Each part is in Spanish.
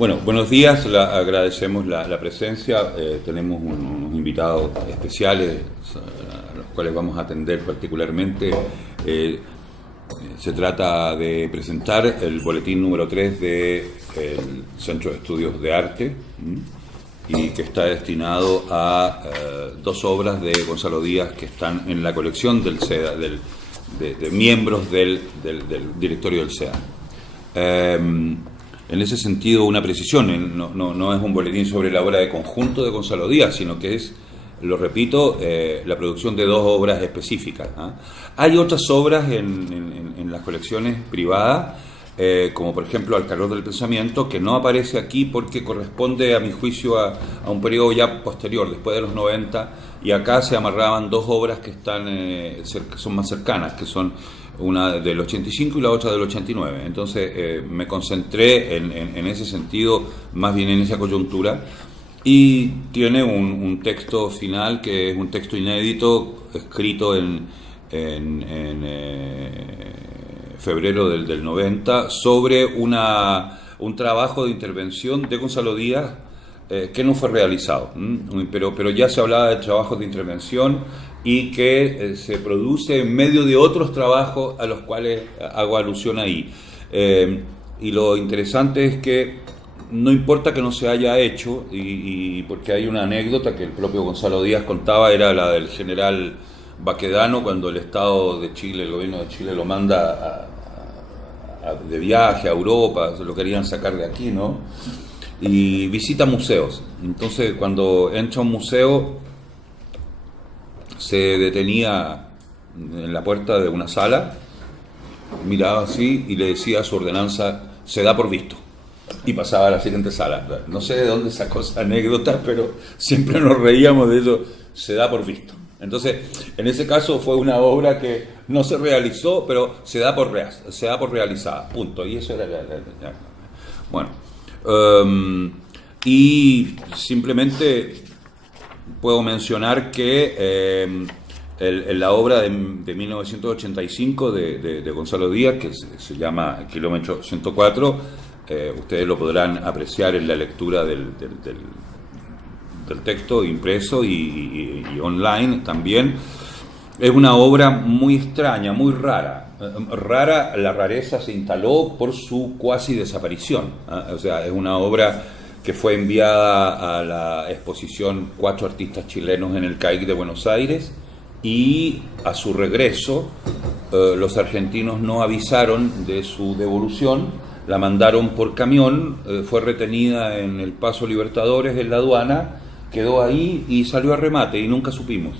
Bueno, buenos días, agradecemos la presencia. Tenemos unos invitados especiales a los cuales vamos a atender particularmente. Se trata de presentar el boletín número 3 del Centro de Estudios de Arte y que está destinado a dos obras de Gonzalo Díaz que están en la colección del SEDA, de miembros del directorio del SEDA. En ese sentido, una precisión, no es un boletín sobre la obra de conjunto de Gonzalo Díaz, sino que es, lo repito, la producción de dos obras específicas. Hay otras obras en las colecciones privadas, como por ejemplo Al calor del pensamiento, que no aparece aquí porque corresponde, a mi juicio, a un periodo ya posterior, después de los 90, y acá se amarraban dos obras que son más cercanas, que son una del 85 y la otra del 89. Entonces me concentré en ese sentido, más bien en esa coyuntura, y tiene un texto final que es un texto inédito, escrito en febrero del 90, sobre un trabajo de intervención de Gonzalo Díaz que no fue realizado, pero ya se hablaba de trabajos de intervención y que se produce en medio de otros trabajos a los cuales hago alusión ahí. Y lo interesante es que no importa que no se haya hecho, y porque hay una anécdota que el propio Gonzalo Díaz contaba, era la del general Baquedano, cuando el Estado de Chile, el gobierno de Chile lo manda de viaje a Europa, se lo querían sacar de aquí, ¿no? Y visita museos. Entonces, cuando entra a un museo, se detenía en la puerta de una sala, miraba así y le decía a su ordenanza: se da por visto, y pasaba a la siguiente sala. No sé de dónde sacó esa anécdota, pero siempre nos reíamos de eso: se da por visto. Entonces, en ese caso fue una obra que no se realizó, pero se da por realizada, punto. Y eso era bueno. Y simplemente puedo mencionar que la obra de 1985 de Gonzalo Díaz, que se llama Kilómetro 104, ustedes lo podrán apreciar en la lectura del texto impreso y online también. Es una obra muy extraña, muy rara. La rareza se instaló por su cuasi desaparición. O sea, es una obra que fue enviada a la exposición 4 artistas chilenos en el CAIC de Buenos Aires, y a su regreso los argentinos no avisaron de su devolución, la mandaron por camión, fue retenida en el Paso Libertadores, en la aduana, quedó ahí y salió a remate y nunca supimos.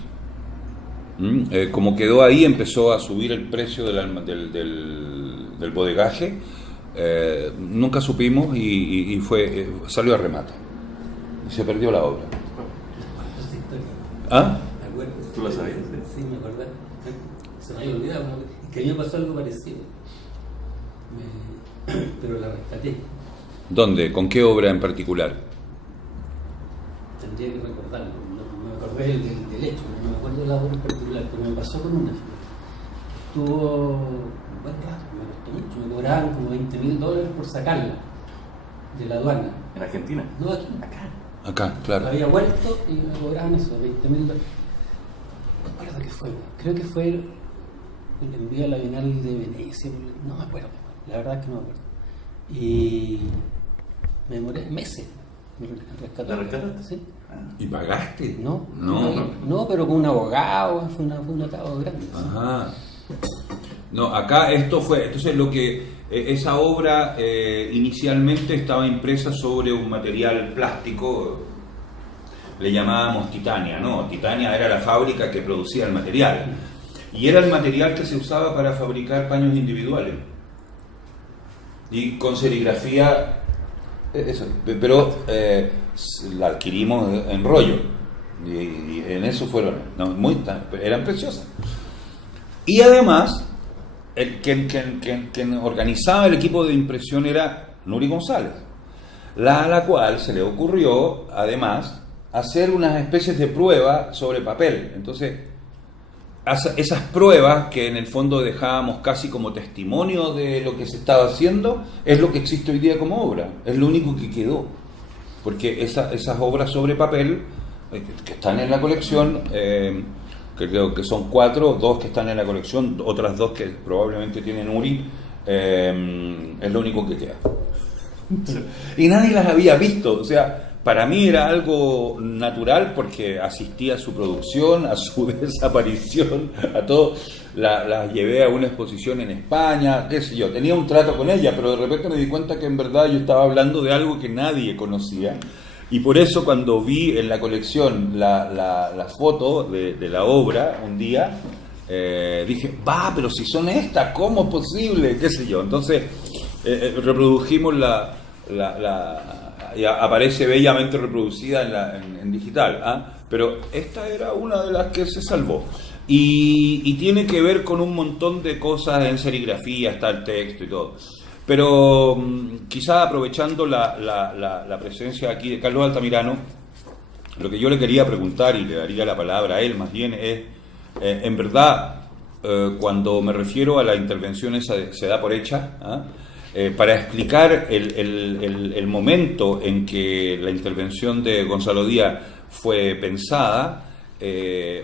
Como quedó ahí, empezó a subir el precio del bodegaje, nunca supimos y salió a remate y se perdió la obra. ¿Ah? ¿Tú la sabías? Sí, me acordé. Se me había olvidado, que a mí me pasó algo parecido, pero la rescaté. ¿Dónde? ¿Con qué obra en particular? Tendría que recordarlo, no me acordé del hecho, no me acuerdo de la obra en particular, pero me pasó con una. Estuvo un buen rato, me costó mucho, me cobraban como $20.000 por sacarla de la aduana. ¿En Argentina? No, aquí, Acá, claro. había vuelto y me cobraban eso, $20.000. No me acuerdo qué fue, creo que fue el envío a la Bienal de Venecia, no me acuerdo, la verdad es que no me acuerdo. Y me demoré meses. ¿La rescataste? Sí. ¿Y pagaste? No, pero con un abogado, fue un atado grande. Ajá. No, acá esto fue, entonces esa obra inicialmente estaba impresa sobre un material plástico, le llamábamos Titania, ¿no? Titania era la fábrica que producía el material, y era el material que se usaba para fabricar paños individuales, y con serigrafía. Eso, pero la adquirimos en rollo y en eso fueron, eran preciosas. Y además quien organizaba el equipo de impresión era Nuri González, a la cual se le ocurrió además hacer unas especies de prueba sobre papel. Entonces esas pruebas que en el fondo dejábamos casi como testimonio de lo que se estaba haciendo, es lo que existe hoy día como obra, es lo único que quedó, porque esas obras sobre papel que están en la colección, que creo que son 4, 2 que están en la colección, otras 2 que probablemente tienen Uri, es lo único que queda. Y nadie las había visto, o sea, para mí era algo natural porque asistí a su producción, a su desaparición, a todo. Las llevé a una exposición en España, qué sé yo, tenía un trato con ella, pero de repente me di cuenta que en verdad yo estaba hablando de algo que nadie conocía. Y por eso cuando vi en la colección la foto de la obra un día, dije, pero si son estas, ¿cómo es posible? ¿Qué sé yo? Entonces reprodujimos y aparece bellamente reproducida en digital, pero esta era una de las que se salvó. Y tiene que ver con un montón de cosas en serigrafía, está el texto y todo. Pero quizá aprovechando la presencia aquí de Carlos Altamirano, lo que yo le quería preguntar, y le daría la palabra a él más bien, es, en verdad, cuando me refiero a la intervención esa se da por hecha, para explicar el momento en que la intervención de Gonzalo Díaz fue pensada,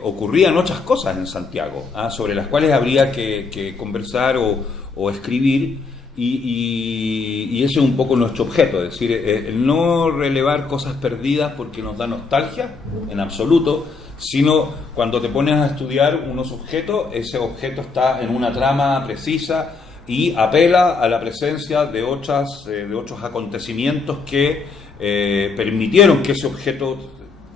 ocurrían otras cosas en Santiago, sobre las cuales habría que conversar o escribir, y ese es un poco nuestro objeto, es decir, el no relevar cosas perdidas porque nos da nostalgia, en absoluto, sino cuando te pones a estudiar unos objetos, ese objeto está en una trama precisa, y apela a la presencia de otros acontecimientos que permitieron que ese objeto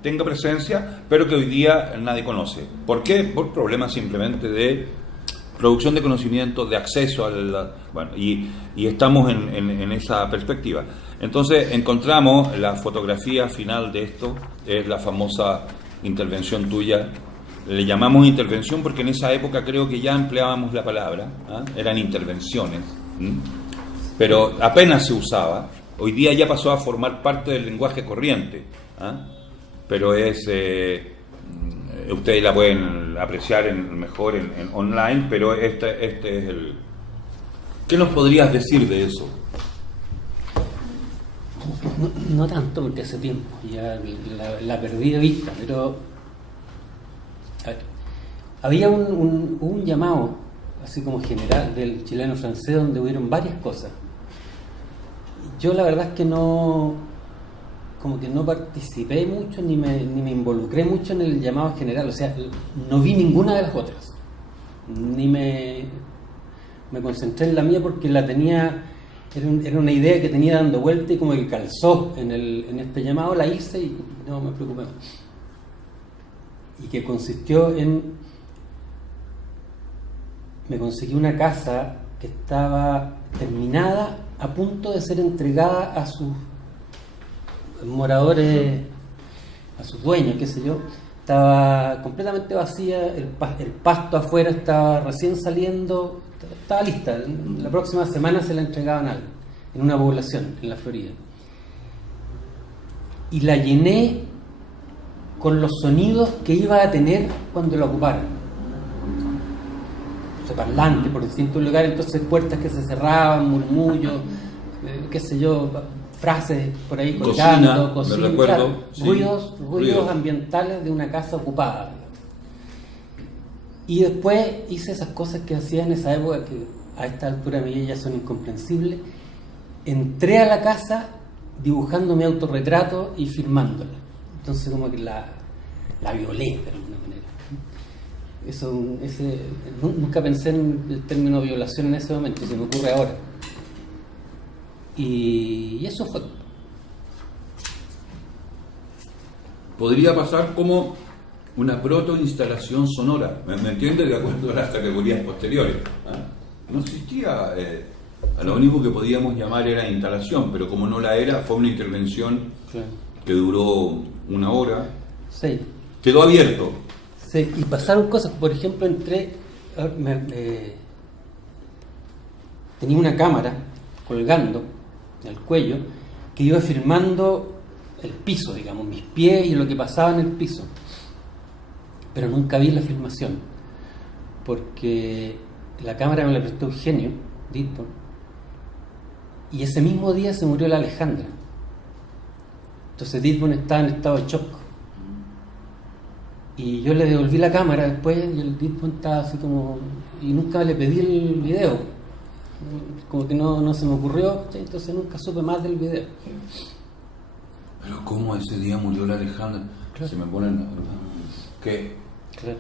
tenga presencia, pero que hoy día nadie conoce. ¿Por qué? Por problemas simplemente de producción de conocimiento, de acceso y estamos en esa perspectiva. Entonces encontramos la fotografía final de esto, es la famosa intervención tuya. Le llamamos intervención porque en esa época creo que ya empleábamos la palabra, eran intervenciones, pero apenas se usaba. Hoy día ya pasó a formar parte del lenguaje corriente, pero ustedes la pueden apreciar mejor en online, pero este es el... ¿Qué nos podrías decir de eso? No tanto, porque hace tiempo ya la perdí de vista, pero había un llamado así como general del chileno francés, donde hubieron varias cosas. Yo la verdad es que no participé mucho ni me involucré mucho en el llamado general, o sea, no vi ninguna de las otras, ni me concentré en la mía porque la tenía, era una idea que tenía dando vuelta y como que calzó en este llamado, la hice y no me preocupé más. Y que consistió me conseguí una casa que estaba terminada, a punto de ser entregada a sus moradores, a sus dueños, qué sé yo. Estaba completamente vacía, el pasto afuera estaba recién saliendo, estaba lista. La próxima semana se la entregaban a alguien, en una población, en la Florida. Y la llené con los sonidos que iba a tener cuando la ocuparan. Parlantes por distintos lugares, entonces puertas que se cerraban, murmullos, qué sé yo, frases por ahí colgando, cocina, claro, sí, ruidos ambientales de una casa ocupada. Y después hice esas cosas que hacía en esa época que a esta altura de mi vida ya son incomprensibles. Entré a la casa dibujando mi autorretrato y firmándola. Entonces como que la violé de alguna manera. Nunca pensé en el término violación en ese momento, se me ocurre ahora. Y eso fue. Podría pasar como una protoinstalación sonora, ¿me entiendes? De acuerdo a las categorías posteriores. No existía, a lo único que podíamos llamar era instalación, pero como no la era, fue una intervención que duró 1 hora. Sí. Quedó abierto. Sí, y pasaron cosas, por ejemplo, tenía una cámara colgando en el cuello que iba filmando el piso, digamos, mis pies y lo que pasaba en el piso, pero nunca vi la filmación. porque la cámara me la prestó Eugenio Ditborn, y ese mismo día se murió la Alejandra. Entonces Ditborn estaba en estado de shock. Y yo le devolví la cámara después y el Ditborn estaba así como... Y nunca le pedí el video. Como que no se me ocurrió, entonces nunca supe más del video. Pero ¿cómo ese día murió la Alejandra? Claro. Se me ponen... ¿Qué? Claro.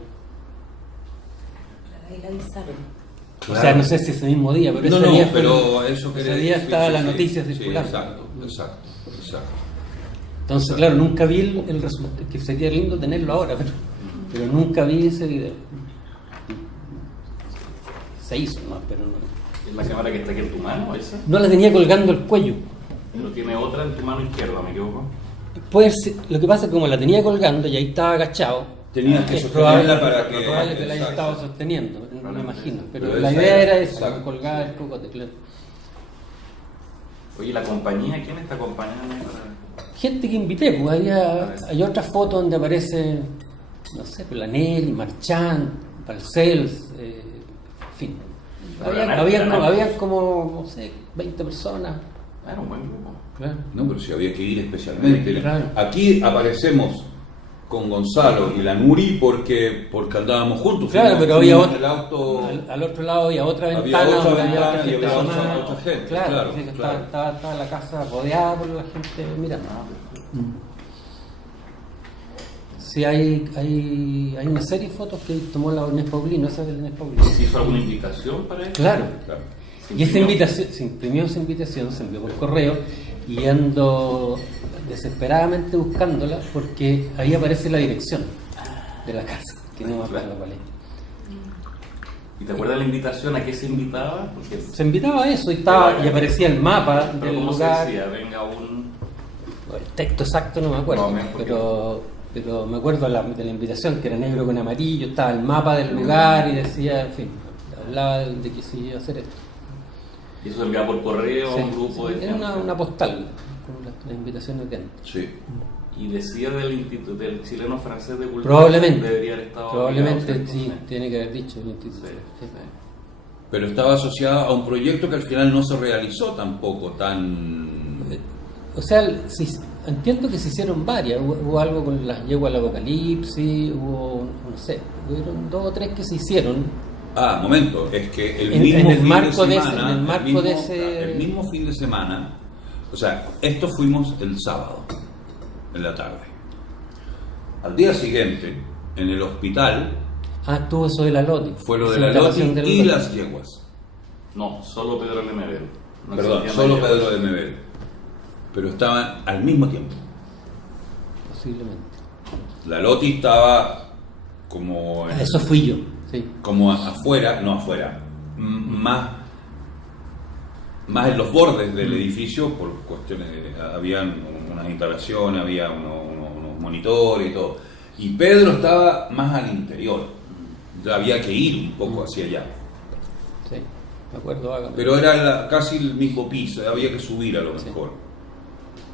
Ahí la avisaron. O sea, no sé si ese mismo día, pero ese día fue- pero eso ese día estaba la noticia circulando. Exacto. Entonces, claro, nunca vi el resultado, que sería lindo tenerlo ahora, pero nunca vi ese video. Se hizo, ¿no? Pero no. ¿Es la cámara que está aquí en tu mano, esa? No la tenía colgando el cuello. Pero tiene otra en tu mano izquierda, ¿me equivoco? Puede ser- lo que pasa es que como la tenía colgando y ahí estaba agachado, Tenías que es sostenerla para que... probable que la haya Exacto. estado sosteniendo, no me imagino. Pero Pero la esa idea era- era esa, exacto. colgar el cocote, claro. Oye, ¿la compañía? ¿Quién está acompañando? Gente que invité, pues hay otras fotos donde aparece, no sé, pues, la Nelly, Marchand, Balcells, en fin. Había como, no sé, 20 personas. Era un buen grupo. Claro. No, pero si había que ir especialmente. Claro. Aquí aparecemos con Gonzalo y la Nuri porque andábamos juntos. Claro, Fuimos- pero había fuimos en otro, el auto. al otro lado había otra Había ventana otra donde había ventana otra y gente había asomada. otra gente, Claro, claro, sí, que claro. estaba la casa rodeada por la gente mirando. Sí, hay una serie de fotos que tomó la Inés Paulino, esa de la Inés Paulino. ¿Se hizo alguna invitación para eso? Claro. Claro. Y esa invitación, se imprimió esa invitación, se envió por correo y ando desesperadamente buscándola porque ahí aparece la dirección de la casa, que no me acuerdo cuál es. ¿Y te acuerdas de la invitación? ¿A qué se invitaba? Porque, Se invitaba a eso y aparecía el mapa pero del ¿cómo lugar. se decía? Venga un... El texto exacto no me acuerdo, No, porque- pero me acuerdo de la invitación que era negro con amarillo, estaba el mapa del lugar y decía, en fin, hablaba de que se iba a hacer esto. ¿Y eso se enviaba por correo a un grupo de era gente? una postal, como las invitaciones de antes. Sí. Y decía del Instituto del Chileno Francés de Cultura. Probablemente, Debería haber estado probablemente obligado, sí, ¿cierto? tiene que haber dicho el instituto. Sí. Sí. Pero estaba asociada a un proyecto que al final no se realizó tampoco tan... O sea, entiendo que se hicieron varias, hubo algo con las yeguas al apocalipsis, hubo, no sé, hubieron 2 o 3 que se hicieron. Ah, momento, es que el En mismo el fin marco de de semana, ese- en el marco de ese- el mismo fin de semana, o sea, esto fuimos el sábado, en la tarde. Al día siguiente, en el hospital, Estuvo eso de la Loti. fue lo de Esa la grabación Loti del y Loti. las yeguas. No, solo Pedro Lemebel. No Perdón, existían solo las Pedro yeguas. de Mebel. Pero estaban al mismo tiempo. Posiblemente. La Loti estaba como en, Eso fui yo, sí. como afuera, no afuera, más en los bordes del edificio por cuestiones habían unas instalaciones, había unos monitores y todo. Y Pedro estaba más al interior. Ya había que ir un poco hacia allá. Sí, me acuerdo vagamente. Pero era casi el mismo piso, había que subir a lo Sí. mejor.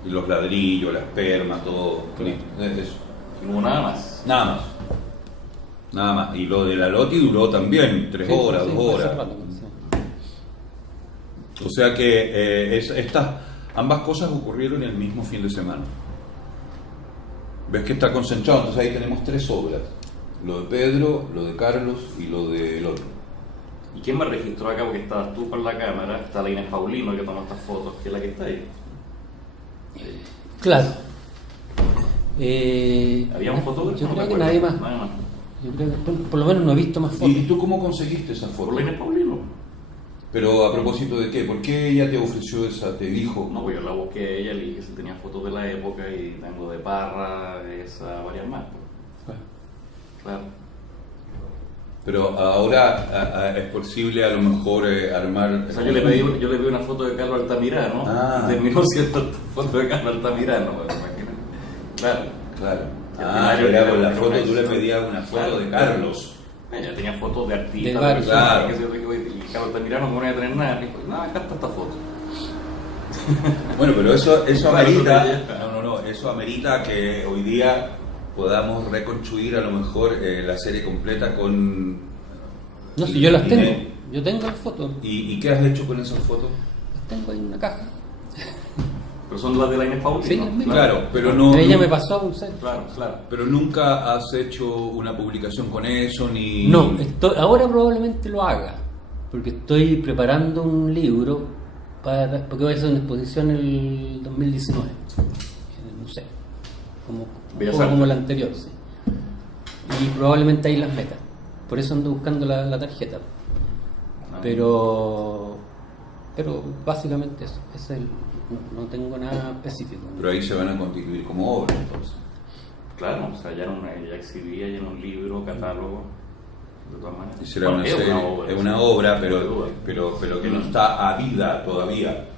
Y los ladrillos, la esperma, todo. Claro. Eso. No hubo nada más. Nada más. Nada más. Y lo de la Loti duró también 3 Sí, horas, sí, 2 fue horas. hace rato, sí. O sea que ambas cosas ocurrieron el mismo fin de semana. Ves que está concentrado, entonces ahí tenemos 3 obras. Lo de Pedro, lo de Carlos y lo del otro. ¿Y quién me registró acá? Porque estabas tú con la cámara, está la Inés Paulino que tomó estas fotos, que es la que está ahí. Claro. ¿Había un fotógrafo? Yo No creo me que acuerdo. nadie más. Nadie más. Yo creo que por lo menos no he visto más fotos. ¿Y tú cómo conseguiste esa ¿Por foto? la Inés Paulino? Pero a propósito de qué, ¿por qué ella te ofreció esa, te dijo? No, pues yo la busqué a ella, le dije si tenía fotos de la época y tengo de Parra, esa, varias más. Pues. Claro. Pero ahora es posible a lo mejor armar... O sea, yo le pedí una foto de Carlos Altamirano y terminó siendo foto de Carlos Altamirano, pues, imagínate. Claro. Claro. Y al final Era con la era foto, una tú le edición. pedías una foto Claro. de Carlos. Ella tenía fotos de artistas, De varios, personas, claro. qué sé yo, y Carlos Altamirano no iba a tener nada. Dijo, no, acá está esta foto. Bueno, pero eso Claro, amerita, pero eso amerita que hoy día podamos reconstruir a lo mejor la serie completa con No, si yo las tengo. Yo tengo las fotos. ¿Y qué has hecho con esas fotos? Las tengo ahí en una caja. Pero son las de la Inés Paulino. Sí, ¿no? Claro, pero no. Ella me pasó un set. Claro. Pero nunca has hecho una publicación con eso ni. No, ahora probablemente lo haga, porque estoy preparando un libro porque voy a hacer una exposición el 2019 en el museo, como el anterior, sí. Y probablemente ahí las metas. Por eso ando buscando la tarjeta. Pero básicamente eso. No tengo nada específico. Pero ahí se van a constituir como obra, entonces. Claro, o sea, ya exhibía ya en un libro, catálogo, de todas maneras. Y será es una obra, pero que no está avida todavía.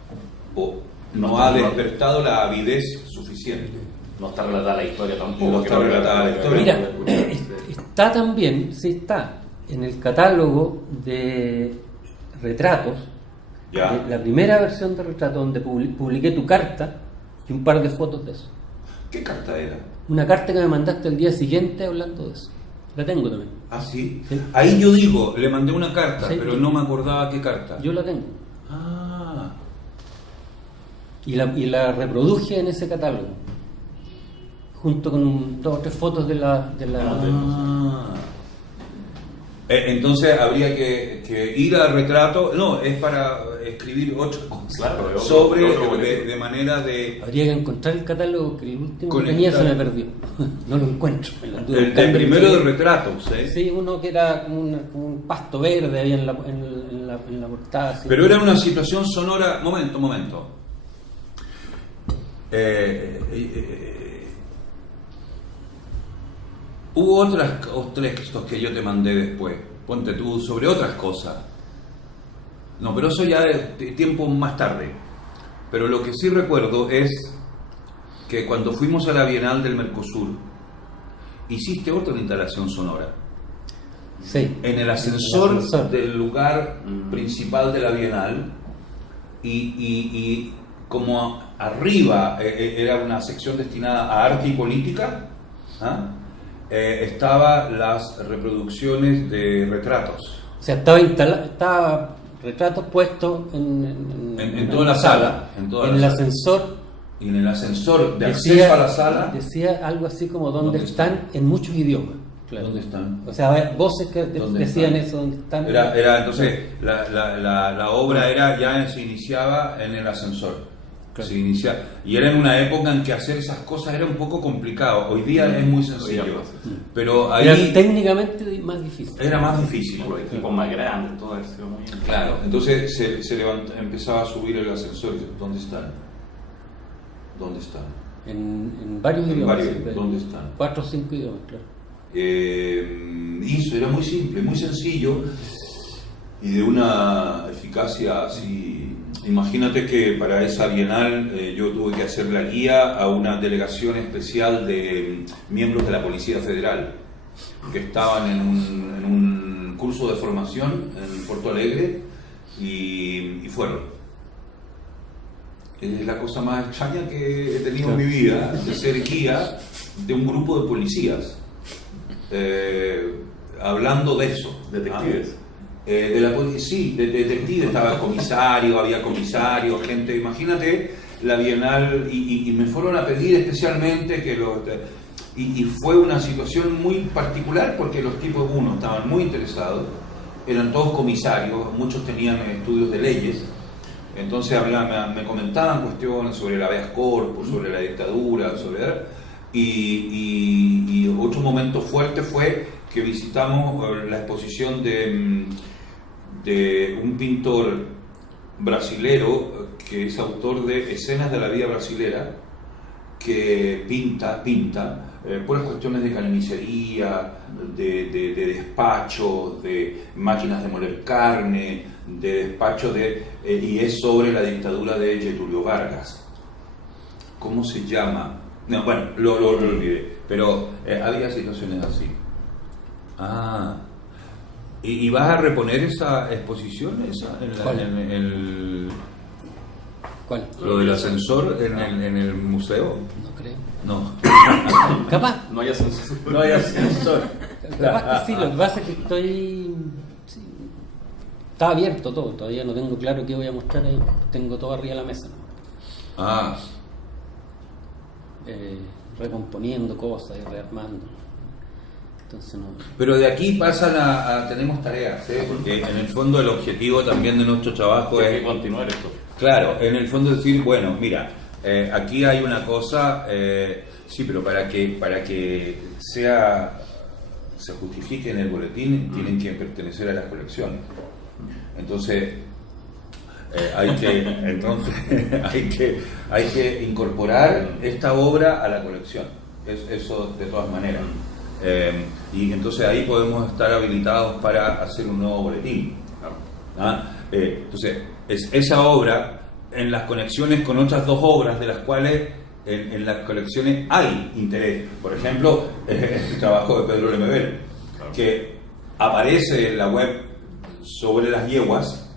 O no ha despertado la avidez suficiente. No está relatada la historia tampoco. No está relatada la historia. Mira, está también, sí está, en el catálogo de retratos. Ya. La primera versión de retrato donde publiqué tu carta y un par de fotos de eso. ¿Qué carta era? Una carta que me mandaste el día siguiente hablando de eso. La tengo también. Ah, ¿sí? Sí. Ahí yo digo, le mandé una carta, Sí. pero no me acordaba qué carta. Yo la tengo. Ah. Y la reproduje en ese catálogo. Junto con 2 o 3 fotos de la Ah. Entonces habría que ir al retrato. No, es para escribir otra cosa. Claro, sobre otro de manera de. Habría que encontrar el catálogo, que el último que Conectar. tenía se me perdió. No lo encuentro. Me lo anduve El buscando. primero de retratos, ¿eh? Sí, uno que era como un pasto verde ahí en la portada. Así. Pero era una situación sonora. Momento. Hubo otros textos que yo te mandé después. Ponte tú sobre otras cosas. No, pero eso ya es tiempo más tarde. Pero lo que sí recuerdo es que cuando fuimos a la Bienal del Mercosur, hiciste otra instalación sonora. Sí. En el ascensor del lugar principal de la Bienal, y como arriba era una sección destinada a arte y política, estaban las reproducciones de retratos. O sea, estaba retratos puestos en toda la sala. En el ascensor. Y en el ascensor de acceso a la sala. Decía algo así como ¿dónde están? En muchos idiomas. Claro. ¿Dónde están? O sea, voces que decían eso, ¿dónde están? Era entonces, la obra se iniciaba en el ascensor. Claro. Se inicia, y era en una época en que hacer esas cosas era un poco complicado. Hoy día es muy sencillo, pero ahí era técnicamente más difícil. era más difícil. Los equipos más grandes, todo eso. Claro, entonces empezaba a subir el ascensor y dice, ¿dónde están? ¿Dónde están? En varios En idiomas. varios, Sí, ¿dónde están? 4 o 5 idiomas, claro. Y eso era muy simple, muy sencillo y de una eficacia así. Imagínate que para esa bienal yo tuve que hacer la guía a una delegación especial de miembros de la Policía Federal que estaban en un curso de formación en Porto Alegre y fueron. Es la cosa más extraña que he tenido en mi vida, de ser guía de un grupo de policías. Hablando de eso. Detectives. De la policía, de detectives, estaba comisario, había comisario, gente, imagínate la Bienal, y me fueron a pedir especialmente que y fue una situación muy particular porque los tipos, uno, estaban muy interesados, eran todos comisarios, muchos tenían estudios de leyes, entonces me comentaban cuestiones sobre el habeas corpus, sobre la dictadura, y otro momento fuerte fue que visitamos la exposición de un pintor brasilero que es autor de escenas de la vida brasilera, que pinta puras cuestiones de carnicería, de despacho, de máquinas de moler carne, de despacho y es sobre la dictadura de Getúlio Vargas. ¿Cómo se llama? No, bueno, lo olvidé, pero había situaciones así. ¿Y vas a reponer esa exposición? ¿Cuál? Lo del ascensor en el museo. No creo. No. No hay ascensor. No hay ascensor. Capaz que sí, lo que pasa es que estoy... Sí, Está abierto todo, todavía no tengo claro qué voy a mostrar ahí, tengo todo arriba de la mesa, ¿no? Ah, Recomponiendo cosas y rearmando. Entonces no. pero de aquí pasan tenemos tareas, ¿eh? Porque en el fondo el objetivo también de nuestro trabajo Hay que es, continuar esto. claro, en el fondo decir, bueno, mira, aquí hay una cosa, sí, pero para que se justifique en el boletín, tienen que pertenecer a las colecciones. Entonces, hay que incorporar esta obra a la colección. Eso de todas maneras. Y entonces ahí podemos estar habilitados para hacer un nuevo boletín. ¿Ah? Entonces, es esa obra en las conexiones con otras dos obras de las cuales en las colecciones hay interés. Por ejemplo, el trabajo de Pedro Lemebel, que aparece en la web sobre las yeguas,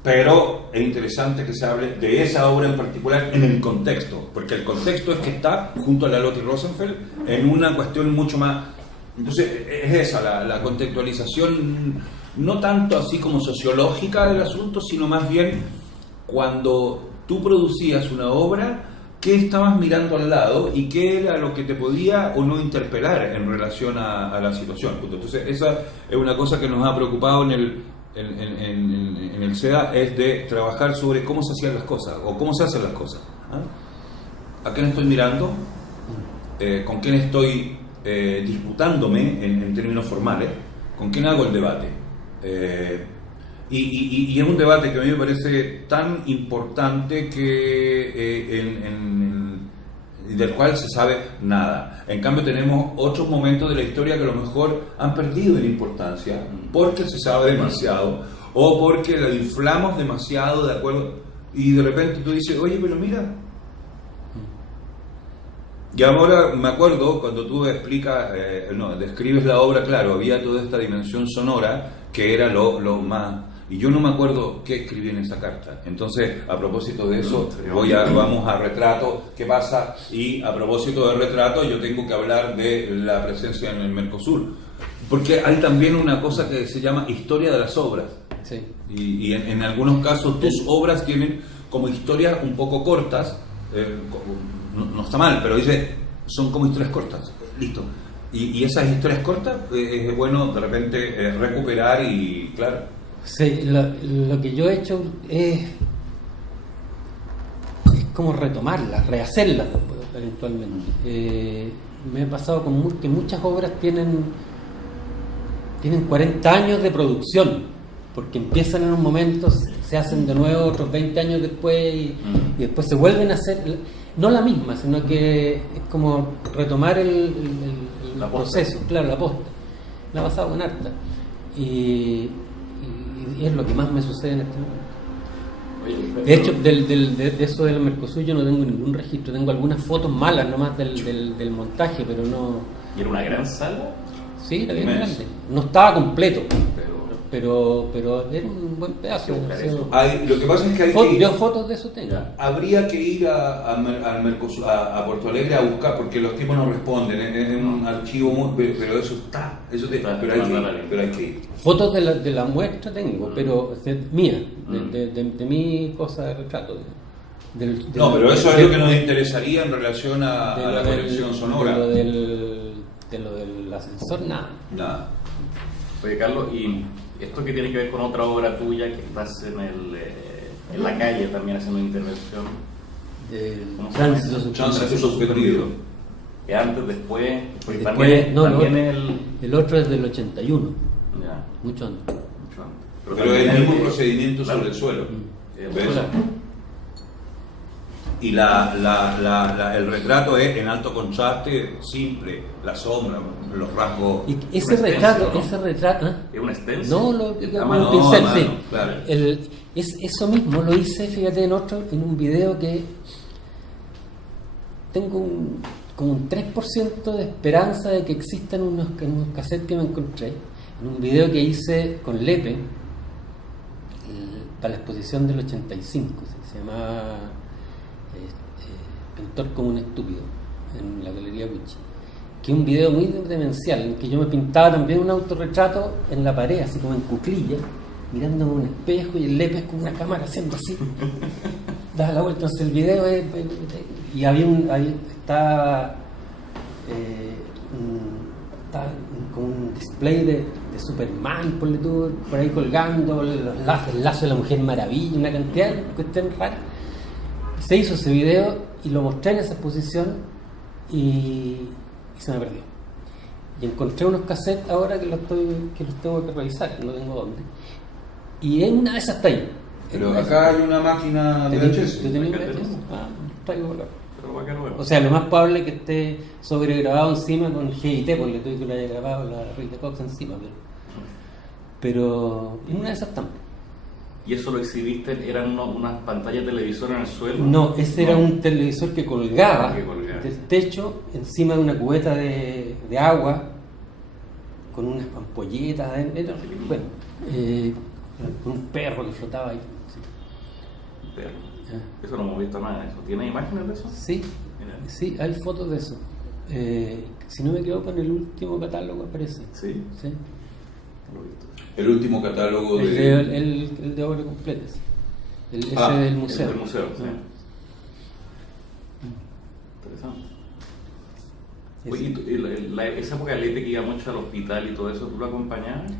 pero es interesante que se hable de esa obra en particular en el contexto, porque el contexto es que está junto a la Lotte Rosenfeld en una cuestión mucho más. Entonces es esa la contextualización, no tanto así como sociológica del asunto, sino más bien cuando tú producías una obra, qué estabas mirando al lado y qué era lo que te podía o no interpelar en relación a la situación. Entonces esa es una cosa que nos ha preocupado en el SEDA, es de trabajar sobre cómo se hacían las cosas o cómo se hacen las cosas. ¿Ah? ¿A quién estoy mirando? ¿Con quién estoy disputándome en términos formales? ¿Con quién hago el debate? Y es un debate que a mí me parece tan importante que del cual se sabe nada. En cambio tenemos otros momentos de la historia que a lo mejor han perdido en importancia porque se sabe demasiado o porque la inflamos demasiado, de acuerdo, y de repente tú dices, oye, pero mira. Y ahora me acuerdo cuando tú describes la obra, claro, había toda esta dimensión sonora que era lo más. Y yo no me acuerdo qué escribí en esa carta. Entonces, a propósito de eso, vamos a retrato, qué pasa, y a propósito de retrato, yo tengo que hablar de la presencia en el Mercosur. Porque hay también una cosa que se llama historia de las obras. Sí. Y en algunos casos tus obras tienen como historias un poco cortas, no está mal, pero dice, son como historias cortas, listo. Y esas historias cortas es bueno de repente recuperar y, claro. Sí, lo que yo he hecho es como retomarlas, rehacerlas eventualmente. Me ha pasado que muchas obras tienen 40 años de producción, porque empiezan en un momento, se hacen de nuevo otros 20 años después y después se vuelven a hacer, no la misma, sino que es como retomar el proceso, claro, la posta. Me ha pasado con harta. Y es lo que más me sucede en este momento. De hecho, de eso del Mercosur yo no tengo ningún registro, tengo algunas fotos malas nomás del montaje, pero no. ¿Y era una gran sala? Sí, era bien grande. No estaba completo, pero era un buen pedazo. Lo que pasa es que hay que ir, yo fotos de eso tengo. habría que ir al Mercosur, a Porto Alegre a buscar, porque los tipos no responden, es un archivo pero eso está, pero hay que ir. Fotos de la muestra tengo, pero mía, de mi cosa de retrato. Pero eso es lo que nos interesaría en relación a la colección sonora. De lo del ascensor, nada. Oye, Carlos, y esto que tiene que ver con otra obra tuya, que estás en la calle también haciendo intervención. Tránsito suspendido. Que antes, después, después también el otro es del 81. Ya. Mucho antes. Pero es el mismo procedimiento sobre el suelo. ¿Ves? Y el retrato es en alto contraste, simple, la sombra, los rasgos. Y ese retrato, ¿Es un stencil? Un pincel, sí. Claro. Eso mismo lo hice, fíjate, en un video que tengo como un 3% de esperanza de que existan unos cassettes que me encontré. En un video que hice con Lepe para la exposición del 85, se llama Pintor como un estúpido, en la Galería Gucci, que es un video muy demencial en que yo me pintaba también un autorretrato en la pared, así como en cuclillas, mirando en un espejo y el Lepe es como una cámara haciendo así. Da la vuelta, entonces el video y estaba con un display de Superman, por ahí colgando, el lazo de la Mujer Maravilla, una cantidad de cuestiones raras. Se hizo ese video y lo mostré en esa exposición y se me perdió. Y encontré unos cassettes ahora que los tengo que revisar, que no tengo dónde. Y en una de esas está ahí. Pero acá hay una máquina de VHS. ¿Tú tenés VHS? Traigo acá. Bueno. O sea, lo más probable es que esté sobregrabado encima con GIT, porque tú que lo haya grabado la Rita Cox encima. Pero en una de esas también. ¿Y eso lo exhibiste? ¿Eran unas pantallas televisoras en el suelo? No, ese era un televisor que colgaba del techo encima de una cubeta de agua con unas ampolletas adentro. Bueno, con un perro que flotaba ahí. Sí. Un perro. Eso no hemos visto nada de eso. ¿Tienes imágenes de eso? Sí, sí, hay fotos de eso. Si no me equivoco, en el último catálogo aparece. Sí. Sí. No lo he visto. El último catálogo el de obra completa. Ese del museo. El del museo, sí. Interesante. Oye, esa época de Lepe que iba mucho al hospital y todo eso, ¿tú lo acompañabas?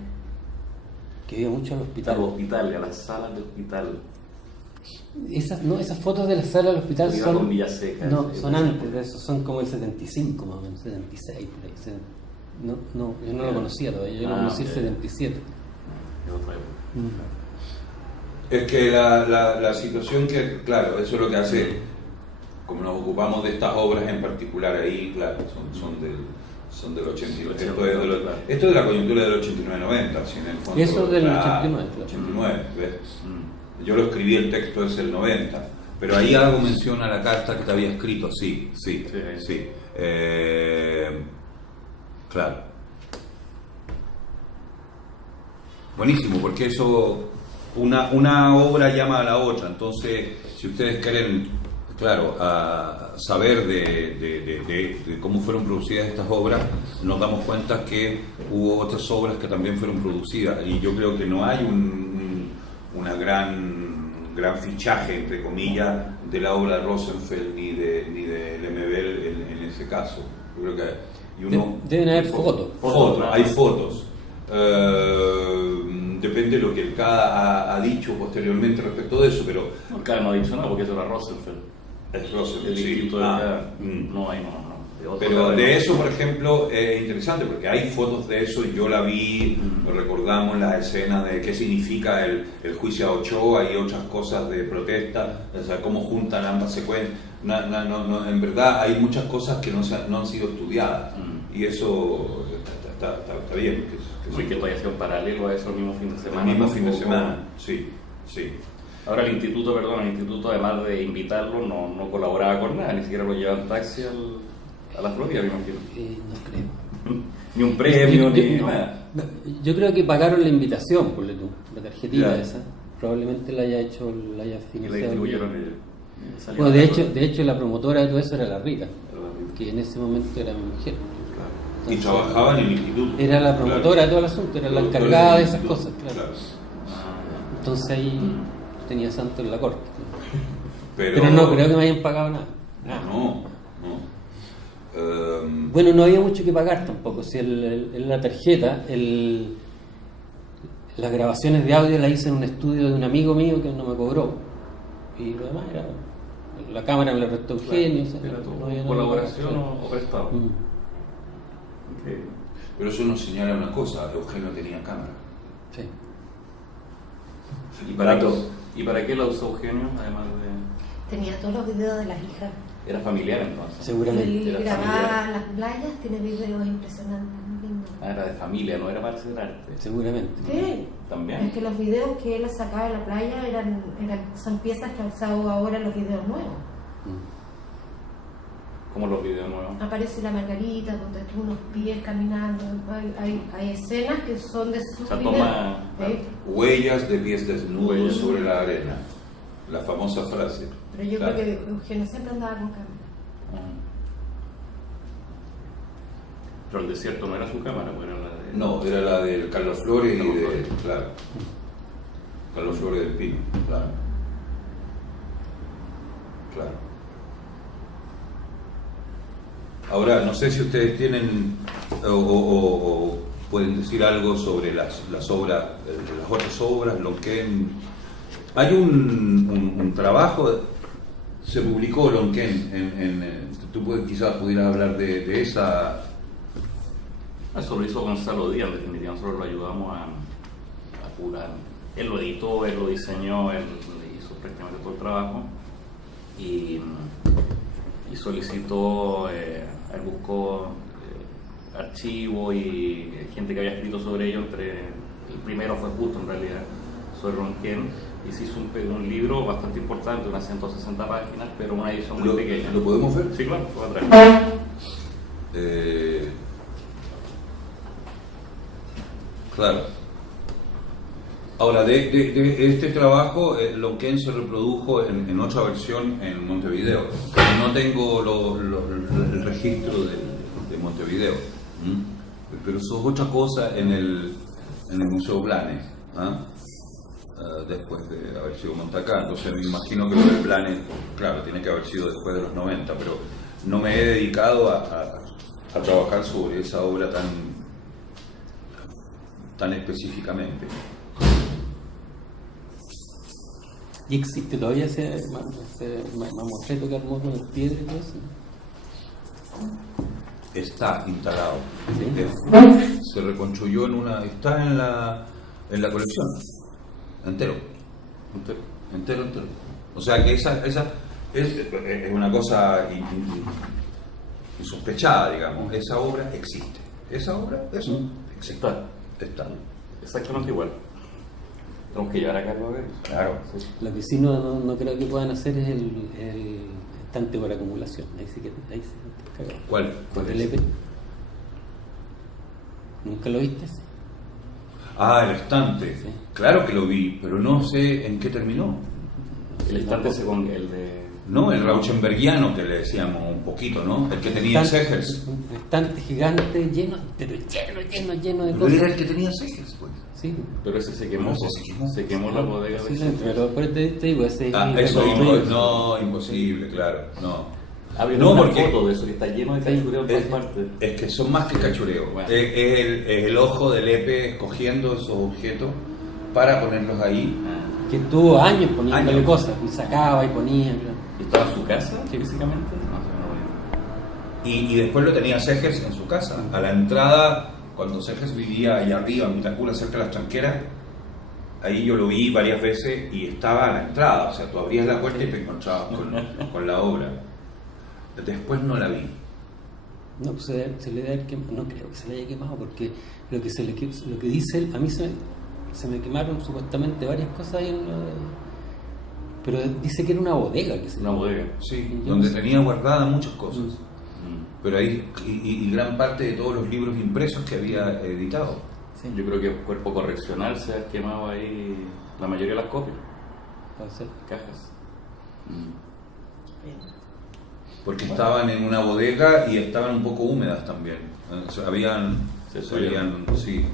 Que iba mucho al hospital. A los hospitales, a las salas de hospital. Esas fotos de la sala del hospital Iba son. con Villaseca, son antes de eso, son como el 75 más o menos, 76 por ahí. No, yo no lo conocía todavía, yo lo conocí el 77. Es que la situación que, claro, eso es lo que hace, como nos ocupamos de estas obras en particular ahí, claro, son del 89. Esto es de la coyuntura del 89-90, si en el fondo. Eso del 89, claro. 89, ¿ves? Yo lo escribí, el texto es el 90, pero ahí algo menciona la carta que te había escrito, sí. Claro. Buenísimo, porque eso, una obra llama a la otra, entonces, si ustedes quieren, claro, saber de cómo fueron producidas estas obras, nos damos cuenta que hubo otras obras que también fueron producidas, y yo creo que no hay una gran fichaje, entre comillas, de la obra de Rosenfeld ni de Lemebel en ese caso. Yo creo que deben haber fotos. Hay fotos. Depende de lo que el CADA ha dicho posteriormente respecto de eso, pero el CADA no ha dicho nada porque eso era Rosenfeld. Es Rosenfeld, el instituto del CADA. No hay. Pero de eso, por ejemplo, es interesante porque hay fotos de eso, yo la vi, recordamos la escena de qué significa el juicio a Ochoa y otras cosas de protesta, o sea, cómo juntan ambas secuencias. No, en verdad hay muchas cosas que no han sido estudiadas y eso está bien. Que todavía sea un paralelo a eso el mismo fin de semana. El mismo fin de semana, sí. Ahora el instituto además de invitarlo, no colaboraba con nada, ni siquiera lo llevaba en taxi a la Florida, me imagino. No creo. Ni un premio, ni nada. Yo creo que pagaron la invitación, por la tarjetita esa. Probablemente la haya financiado. Y la distribuyeron ellos. Bueno, de hecho la promotora de todo eso era la Rita, que en ese momento era mi mujer. Entonces, y trabajaba en el instituto. Era la promotora de todo el asunto, era la encargada de esas cosas, claro. Entonces ahí tenía santo en la corte. Pero no creo que me hayan pagado nada. No. Bueno, no había mucho que pagar tampoco. Si en la tarjeta, las grabaciones de audio las hice en un estudio de un amigo mío que no me cobró. Y lo demás era. La cámara me la prestó Eugenio. Era todo colaboración o prestado. Okay. Pero eso nos señala una cosa: Eugenio tenía cámara. Sí. ¿Y para qué la usó Eugenio, además de...? Tenía todos los videos de las hijas. Era familiar entonces. Seguramente. Y grababa las playas, tiene videos impresionantes. Era de familia, no era parte del arte. Seguramente. Sí. También. Es que los videos que él sacaba de la playa son piezas que ha usado ahora en los videos nuevos. Como los videos nuevos. Aparece la Margarita, donde tú unos pies caminando. Hay escenas que son de su vida. Huellas de pies desnudos sobre la arena. La famosa frase. Pero yo creo que Eugenio siempre andaba con cámara. Pero el desierto no era su cámara, era la de... No, era la de Carlos Flores y de... Claro. Carlos Flores del Pino, claro. Claro. Ahora, no sé si ustedes tienen o pueden decir algo sobre las obras, las otras obras, Lonquén. Hay un trabajo, se publicó Lonquén, tú quizás pudieras hablar de esa. Eso lo hizo Gonzalo Díaz, en definitiva nosotros lo ayudamos a curar. Él lo editó, él lo diseñó, él hizo prácticamente todo el trabajo y solicitó, él buscó archivos y gente que había escrito sobre ello, el primero fue justo en realidad, sobre Lonquén, y se hizo un libro bastante importante, unas 160 páginas, pero una edición muy pequeña. ¿Lo podemos ver? Sí, claro, lo voy a traer. Claro. Ahora, de este trabajo, Lonquén se reprodujo en otra versión en Montevideo. No tengo el registro de Montevideo, pero eso es otra cosa en el Museo Blanes, después de haber sido Montacá. Entonces me imagino que lo de Blanes, claro, tiene que haber sido después de los 90, pero no me he dedicado a trabajar sobre esa obra tan específicamente. ¿Y existe todavía ese mamotreto que armó con el piedra y todo eso? Está instalado. ¿Sí? Se reconstruyó está en la colección. Entero. O sea que esa es una cosa insospechada, digamos. Esa obra existe. Esa obra, eso existe. Está. Exactamente igual. Tenemos que llevar a Carlos a ver. Claro. Sí. Lo que sí no creo que puedan hacer es el estante por acumulación. Ahí sí que cagado. ¿Cuál? Con el EP. ¿Nunca lo viste? Ah, el estante. Sí. Claro que lo vi, pero no sé en qué terminó. El estante según el de... No, el rauschenbergiano que le decíamos un poquito, ¿no? El que tenía Segers. Un estante gigante lleno de Pero cosas. era el que tenía Segers, pues. Sí. Pero ese se quemó. No, se quemó. Se quemó la bodega de Sí, ese. pero por eso te digo, ese Eso reconstruido. no, imposible, claro, no. Había No, una porque- foto de eso que está lleno de cachureo en todas partes. Es que son más que cachureo. Bueno. Es el ojo del EPE escogiendo esos objetos para ponerlos ahí. Ah. Que estuvo años poniéndole Años. cosas, y sacaba y ponía. ¿Y estaba en su casa Sí. físicamente? No, Y después lo tenía Segers en su casa. A la entrada, cuando Segers vivía allá arriba, en Vitacura, cerca de las tranqueras, ahí yo lo vi varias veces y estaba a la entrada. O sea, tú abrías la puerta y te encontrabas con la obra. Después no la vi. No, pues se le debe haber quemado. No creo que se le haya quemado, porque lo que dice él, a mí se me quemaron supuestamente varias cosas ahí pero dice que era una bodega que se Una bodega. Sí, Yo donde no sé. tenía guardadas muchas cosas. Mm. Pero ahí, y gran parte de todos los libros impresos que había editado. Sí, Yo creo que el cuerpo correccional se ha quemado ahí la mayoría de las copias, puede ser. cajas. Porque estaban en una bodega y estaban un poco húmedas también. O sea, sí.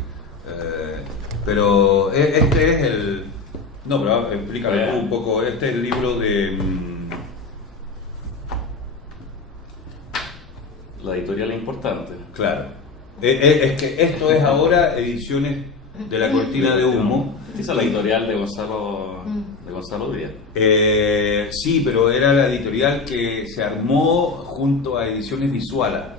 Pero este es el... No, pero explícame tú un poco. Este es el libro de... La editorial es importante. Claro. Es que esto es ahora ediciones de La Cortina de Humo. Esa es la editorial de Gonzalo Díaz. Sí, pero era la editorial que se armó junto a Ediciones Visuala.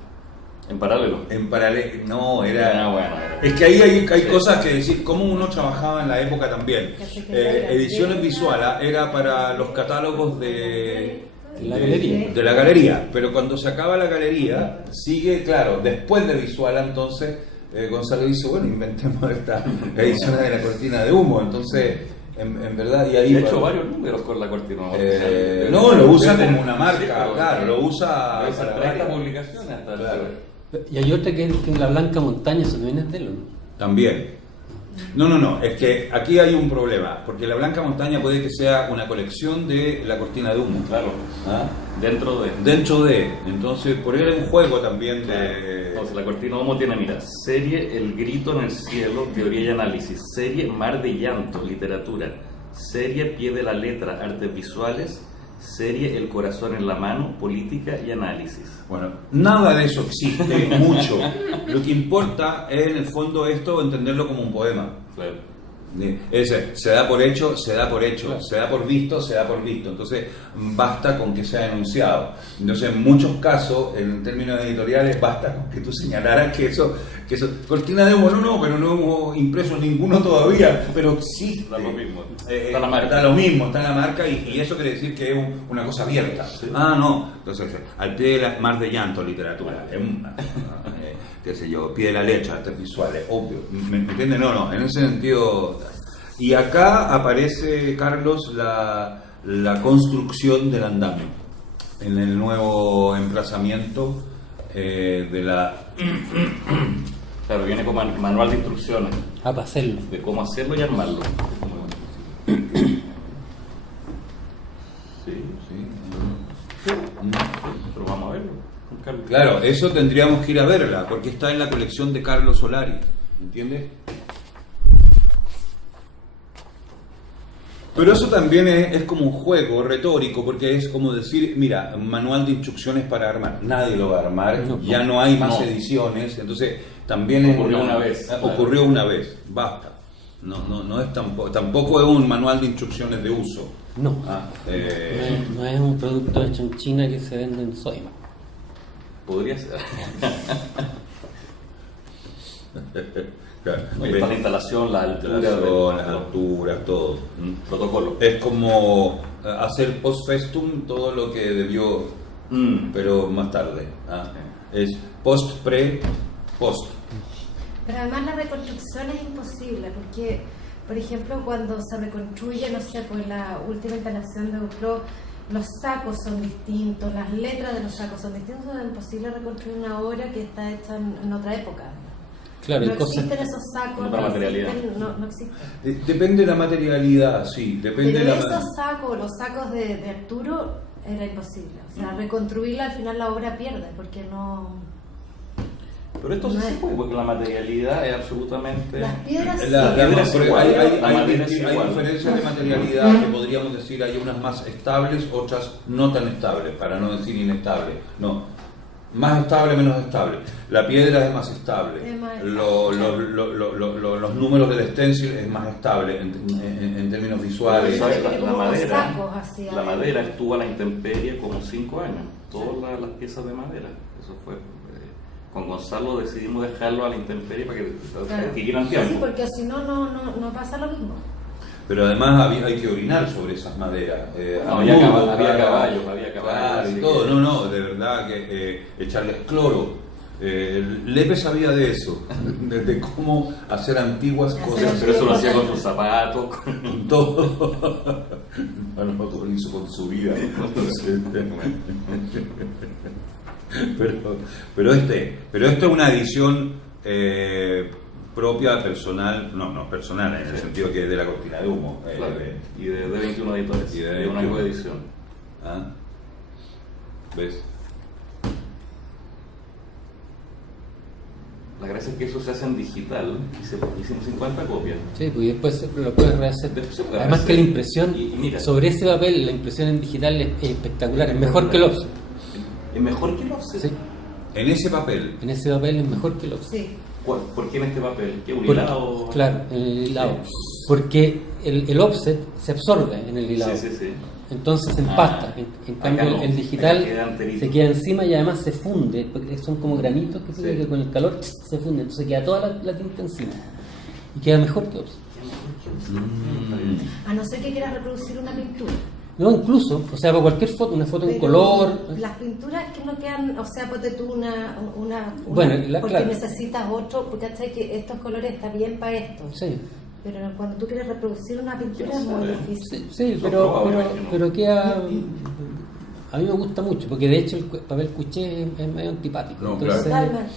En paralelo. En paralelo, no, era... Ah, bueno. Es que ahí hay Sí. cosas que decir, cómo uno trabajaba en la época también. Ediciones Visuala era para los catálogos de la galería, pero cuando se acaba la galería, sigue, claro, después de Visuala, entonces Gonzalo dice, bueno, inventemos esta edición de La Cortina de Humo, entonces, en verdad, y ahí... He hecho varios números con La Cortina. No, lo usa Desde- como una marca, sí, pero- claro, lo usa Debe ser para 30 varias. publicaciones hasta el Claro. Y hay otra que es La Blanca Montaña, eso también es de él, ¿o no? También. No, es que aquí hay un problema, porque La Blanca Montaña puede que sea una colección de La Cortina de Humo. Claro. ¿Ah? Dentro de. Dentro de, entonces, por él es un juego también de... Entonces, La Cortina de Humo tiene, mira, serie El Grito en el Cielo, teoría y análisis, serie Mar de Llanto, literatura, serie pie de la letra, artes visuales, serie el corazón en la mano, política y análisis. Bueno, nada de eso existe mucho. Lo que importa es, en el fondo, esto entenderlo como un poema. Claro. Es decir, se da por hecho, se da por hecho, se da por visto, se da por visto. Entonces, basta con que sea enunciado. Entonces, en muchos casos, en términos editoriales, basta con que tú señalaras que eso cortina de humo, pero no hemos impreso ninguno todavía, pero existe. Da lo mismo. Está la marca. Da lo mismo, está la marca y eso quiere decir que es una cosa abierta. Sí. Ah, no. Entonces, al pie de la mar de llanto, literatura. Qué sé yo, pie de la letra, artes visuales, obvio. ¿Me entiendes? No, en ese sentido. Y acá aparece, Carlos, la construcción del andamio en el nuevo emplazamiento de la. Claro, viene como manual de instrucciones para hacerlo. de cómo hacerlo y armarlo. Sí, pero vamos a verlo. Carlos. Claro, eso tendríamos que ir a verla, porque está en la colección de Carlos Solari, ¿entiendes? Pero eso también es como un juego retórico, porque es como decir, mira, manual de instrucciones para armar. Nadie lo va a armar, ya no hay más ediciones, entonces también ocurrió una vez. Ocurrió una vez, basta. No es tampoco es un manual de instrucciones de uso. No, no es un producto hecho en China que se vende en Soima. Podría ser. Claro. Oye, para la instalación, las alturas, todo. Protocolo. Es como hacer post festum todo lo que debió, pero más tarde. Es post, pre, post. Pero además la reconstrucción es imposible, porque, por ejemplo, cuando se reconstruye, no sé, pues la última instalación de Duclos, los sacos son distintos, las letras de los sacos son distintos, es imposible reconstruir una obra que está hecha en otra época. Claro, no existen esos sacos, otra materialidad. No existen. Depende de la materialidad, sí. Depende Pero de esos sacos, los sacos de Arturo, era imposible. O sea, reconstruirla al final la obra pierde, porque no... Pero esto sí se puede, porque la materialidad es absolutamente... Las piedras hay diferencias de materialidad que podríamos decir, hay unas más estables, otras no tan estables, para no decir inestables. No, más estable, menos estable. La piedra es más estable. Los números del stencil es más estable en términos visuales. La madera estuvo a la intemperie como 5 años. Todas las piezas de madera. Eso fue... Con Gonzalo decidimos dejarlo a la intemperie para que quieran tiempo. Sí, porque si no pasa lo mismo. Pero además hay que orinar sobre esas maderas. Había caballos. Claro, y todo. No, de verdad que echarles cloro. Lepe sabía de eso, de cómo hacer antiguas cosas. Pero eso lo hacía con sus zapatos, con todo. No lo hizo con su vida. Pero esto es una edición propia, personal, no personal, en el sentido que es de la cortina de humo. Claro. Y de 21 editores, y de una coedición. ¿Ves? La gracia es que eso se hace en digital, hicimos 50 copias. Sí, pues después lo puedes rehacer. Además que la impresión sobre ese papel, la impresión en digital es espectacular, es mejor que el offset. ¿Es mejor que el offset? Sí. En ese papel. En ese papel es mejor que el offset. Sí. ¿Por qué en este papel? ¿Qué un hilado? Claro, en el hilado. Sí. Porque el offset se absorbe en el hilado. Sí. Entonces se empasta. En cambio el digital se queda encima y además se funde, porque son como granitos que con el calor se funden. Entonces queda toda la tinta encima. Y queda mejor que offset. A no ser que quieras reproducir una pintura. No, incluso, o sea, para cualquier foto, una foto en color. Las pinturas que no quedan, o sea, ponte tú una bueno, porque claro. Necesitas otro, porque ¿sabes que estos colores están bien para esto? Sí. Pero cuando tú quieres reproducir una pintura es muy difícil. Sí, pero queda... A mí me gusta mucho, porque de hecho el papel cuché es medio antipático. No, entonces, totalmente.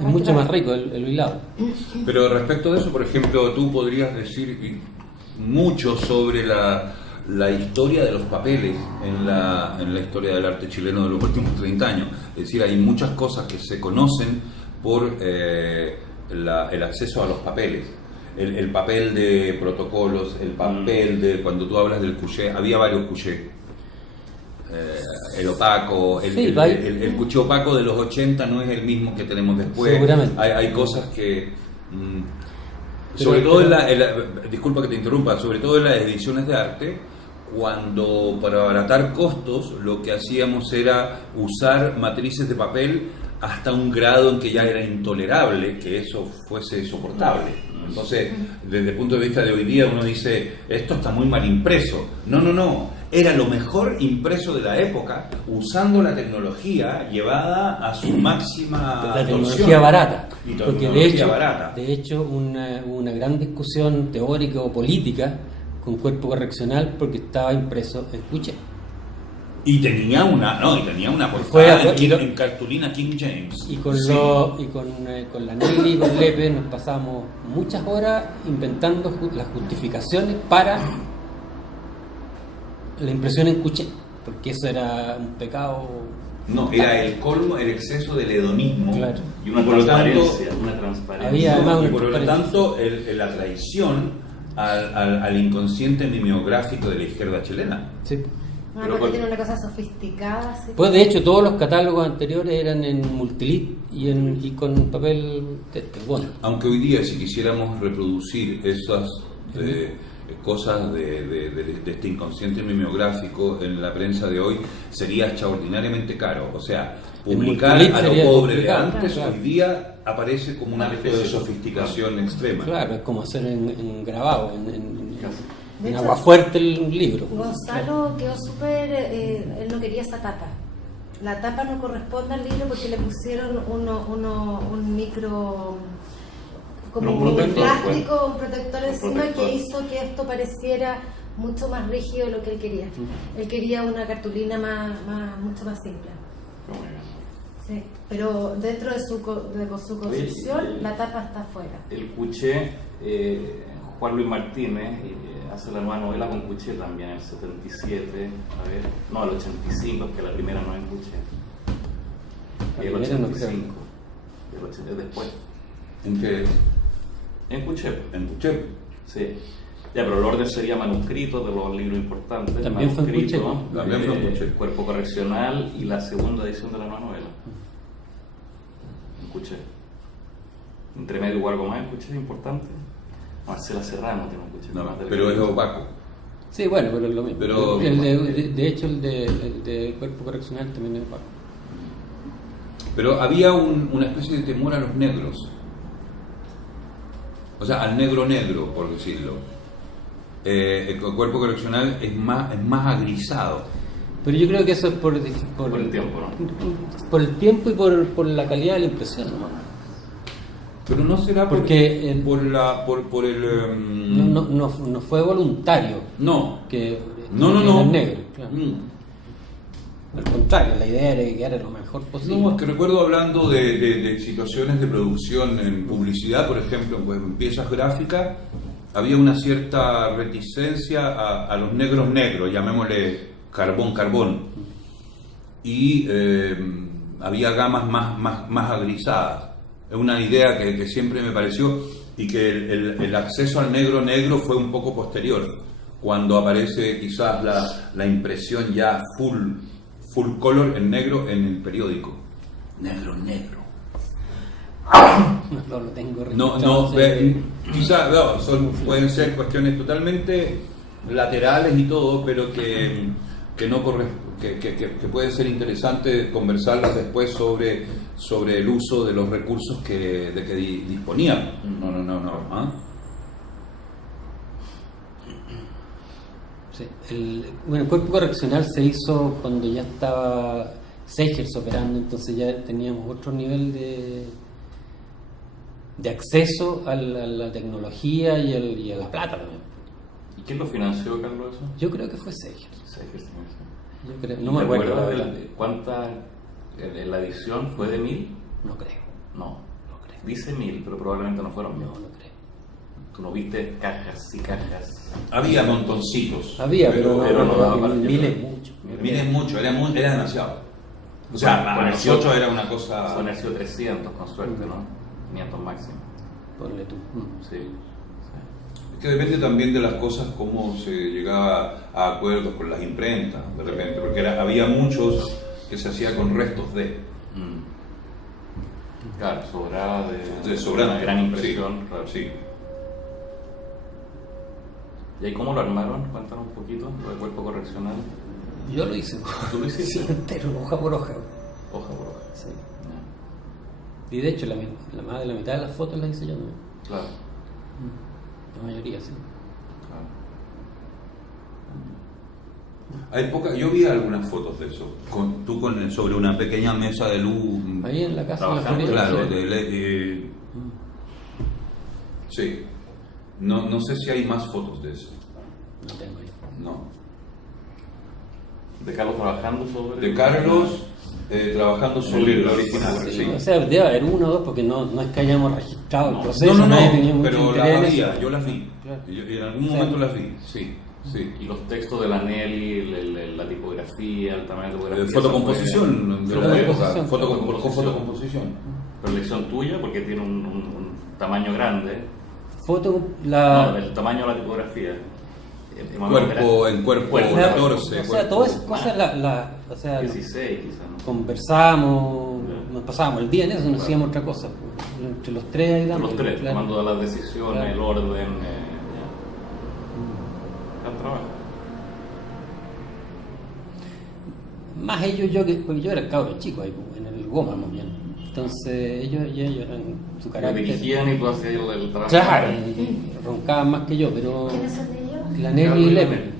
Es mucho más rico el hilado. Pero respecto de eso, por ejemplo, tú podrías decir mucho sobre la historia de los papeles en la historia del arte chileno de los últimos 30 años. Es decir, hay muchas cosas que se conocen por el acceso a los papeles. el papel de protocolos, el papel de, cuando tú hablas del couché, había varios couché. El opaco, el couché opaco de los 80 no es el mismo que tenemos después. Seguramente. Hay cosas que... sobre todo disculpa que te interrumpa, sobre todo en las ediciones de arte, cuando para abaratar costos lo que hacíamos era usar matrices de papel hasta un grado en que ya era intolerable que eso fuese soportable. Entonces, desde el punto de vista de hoy día, uno dice, esto está muy mal impreso. No, era lo mejor impreso de la época, usando la tecnología llevada a su máxima la tecnología torsión. barata. Y Porque de hecho una gran discusión teórica o política con cuerpo correccional porque estaba impreso en couché. Y tenía una portada en cartulina King James. Y con la Nelly y con Lepe nos pasamos muchas horas inventando las justificaciones para la impresión en couché, porque eso era un pecado. No, era el colmo, el exceso del hedonismo. Claro. Y una por lo transparencia, tanto, había además una y por lo transparencia. tanto la traición al inconsciente mimeográfico de la izquierda chilena. Sí. Porque tiene una cosa sofisticada. Así. Pues de hecho todos los catálogos anteriores eran en multilit y con papel bueno. Aunque hoy día si quisiéramos reproducir esas cosas de este inconsciente mimeográfico en la prensa de hoy, sería extraordinariamente caro. O sea, publicar a lo pobre de antes, claro. Hoy día aparece como un acto de sofisticación extrema. Claro, es como hacer en grabado, en hecho, agua fuerte el libro. Gonzalo quedó súper... él no quería esa tapa. La tapa no corresponde al libro porque le pusieron un micro... como un plástico, un protector encima que hizo que esto pareciera mucho más rígido de lo que él quería. Él quería una cartulina mucho más simple. Sí, pero dentro de su concepción la tapa está afuera. El couché, Juan Luis Martínez hace la nueva novela con couché también en el 77, el 85, que la primera no es en couché. Y el 85, es después. ¿En qué? En couché. En couché. Sí. Ya, pero el orden sería manuscrito de los libros importantes. También fue en couché, ¿no? También fue en couché. Cuerpo correccional y la segunda edición de la nueva novela. En couché. Entre medio o algo más en couché, importante. Marcela Serrano tiene un couché. No, pero es opaco. Sí, bueno, pero es lo mismo. Pero, de hecho, el de cuerpo correccional también es opaco. Pero había una especie de temor a los negros. O sea, al negro, por decirlo. El cuerpo correccional es más agrisado. Pero yo creo que eso es por el tiempo, ¿no? Por el tiempo y por la calidad de la impresión, ¿no? Pero no será porque por el... No fue voluntario. No. Que No. Negro, claro. Al contrario, la idea era que quedara lo mejor posible. No, es que recuerdo hablando de situaciones de producción en publicidad, por ejemplo, en piezas gráficas, había una cierta reticencia a los negros, llamémosle carbón. Y había gamas más agrisadas. Es una idea que siempre me pareció, y que el acceso al negro fue un poco posterior, cuando aparece quizás la impresión ya full color en negro en el periódico. Negro. No lo tengo quizás pueden ser cuestiones totalmente laterales y todo, pero que puede ser interesante conversarlas después sobre el uso de los recursos de que disponían. No. ¿Ah? Sí. El cuerpo correccional se hizo cuando ya estaba Segers operando, entonces ya teníamos otro nivel de acceso a la tecnología y a la plata también. ¿Y quién lo financió, Carlos, eso? Yo creo que fue Segers. Yo creo, no ¿Y me te acuerdo. acuerdas de cuánta la edición fue de 1000? No creo. No creo. Dice 1000, pero probablemente no fueron 1000. No creo. Tú no viste cajas y cajas. Había montoncitos. Pero no daba para miles mucho. Miles mucho, era demasiado. O sea, Bueno, 18 era una cosa... Son sido 300 con suerte, ¿no? 500 máximo. Ponle tú. Sí. Que depende también de las cosas, cómo se llegaba a acuerdos con las imprentas, de repente, porque había muchos que se hacía con restos de. Claro, sobraba de sobrante. Una gran impresión. Sí, claro. sí. ¿Y ahí cómo lo armaron? Cuéntanos un poquito, lo del cuerpo correccional. Yo lo hice. ¿Tú lo hiciste? Sí, entero, hoja por hoja. Hoja por hoja. Sí. Y de hecho, más de la mitad de las fotos las hice yo también. Claro, La mayoría, sí. claro. Hay poca, yo vi algunas fotos de eso, sobre una pequeña mesa de luz. Ahí en la casa de la Trabajando, Florida. Claro, sí. sí. No sé si hay más fotos de eso. No tengo ahí. No. De Carlos trabajando sobre... De Carlos trabajando sobre el original. Sí, Sí. o sea, debe haber uno o dos porque no es que hayamos registrado el No. proceso. No, nadie tenía mucho pero interés en las eso. había, yo las vi. Claro. Y en algún momento las vi, sí, sí. Y los textos de la Nelly, la tipografía, el tamaño de tipografía... Fotocomposición de la Fotocomposición. época, fotocomposición. Pero elección tuya, porque tiene un tamaño grande. La... No, el tamaño de la tipografía. Cuerpo la- 14. o sea, todas esas cosas o sea, 16 quizás, ¿no? conversamos, Claro. nos pasábamos el día en eso, no hacíamos otra cosa. Entre los tres ahí Entre damos. los tres, claro. tomando las decisiones, Claro. el orden. Gran trabajo. Más ellos porque yo era cabro chico ahí, en el Goma más bien. Entonces ellos eran su Te carácter. dirigían y tú hacías el trabajo. Claro, y roncaban más que yo, pero ¿Quiénes son ellos? la Nelly y Lepe.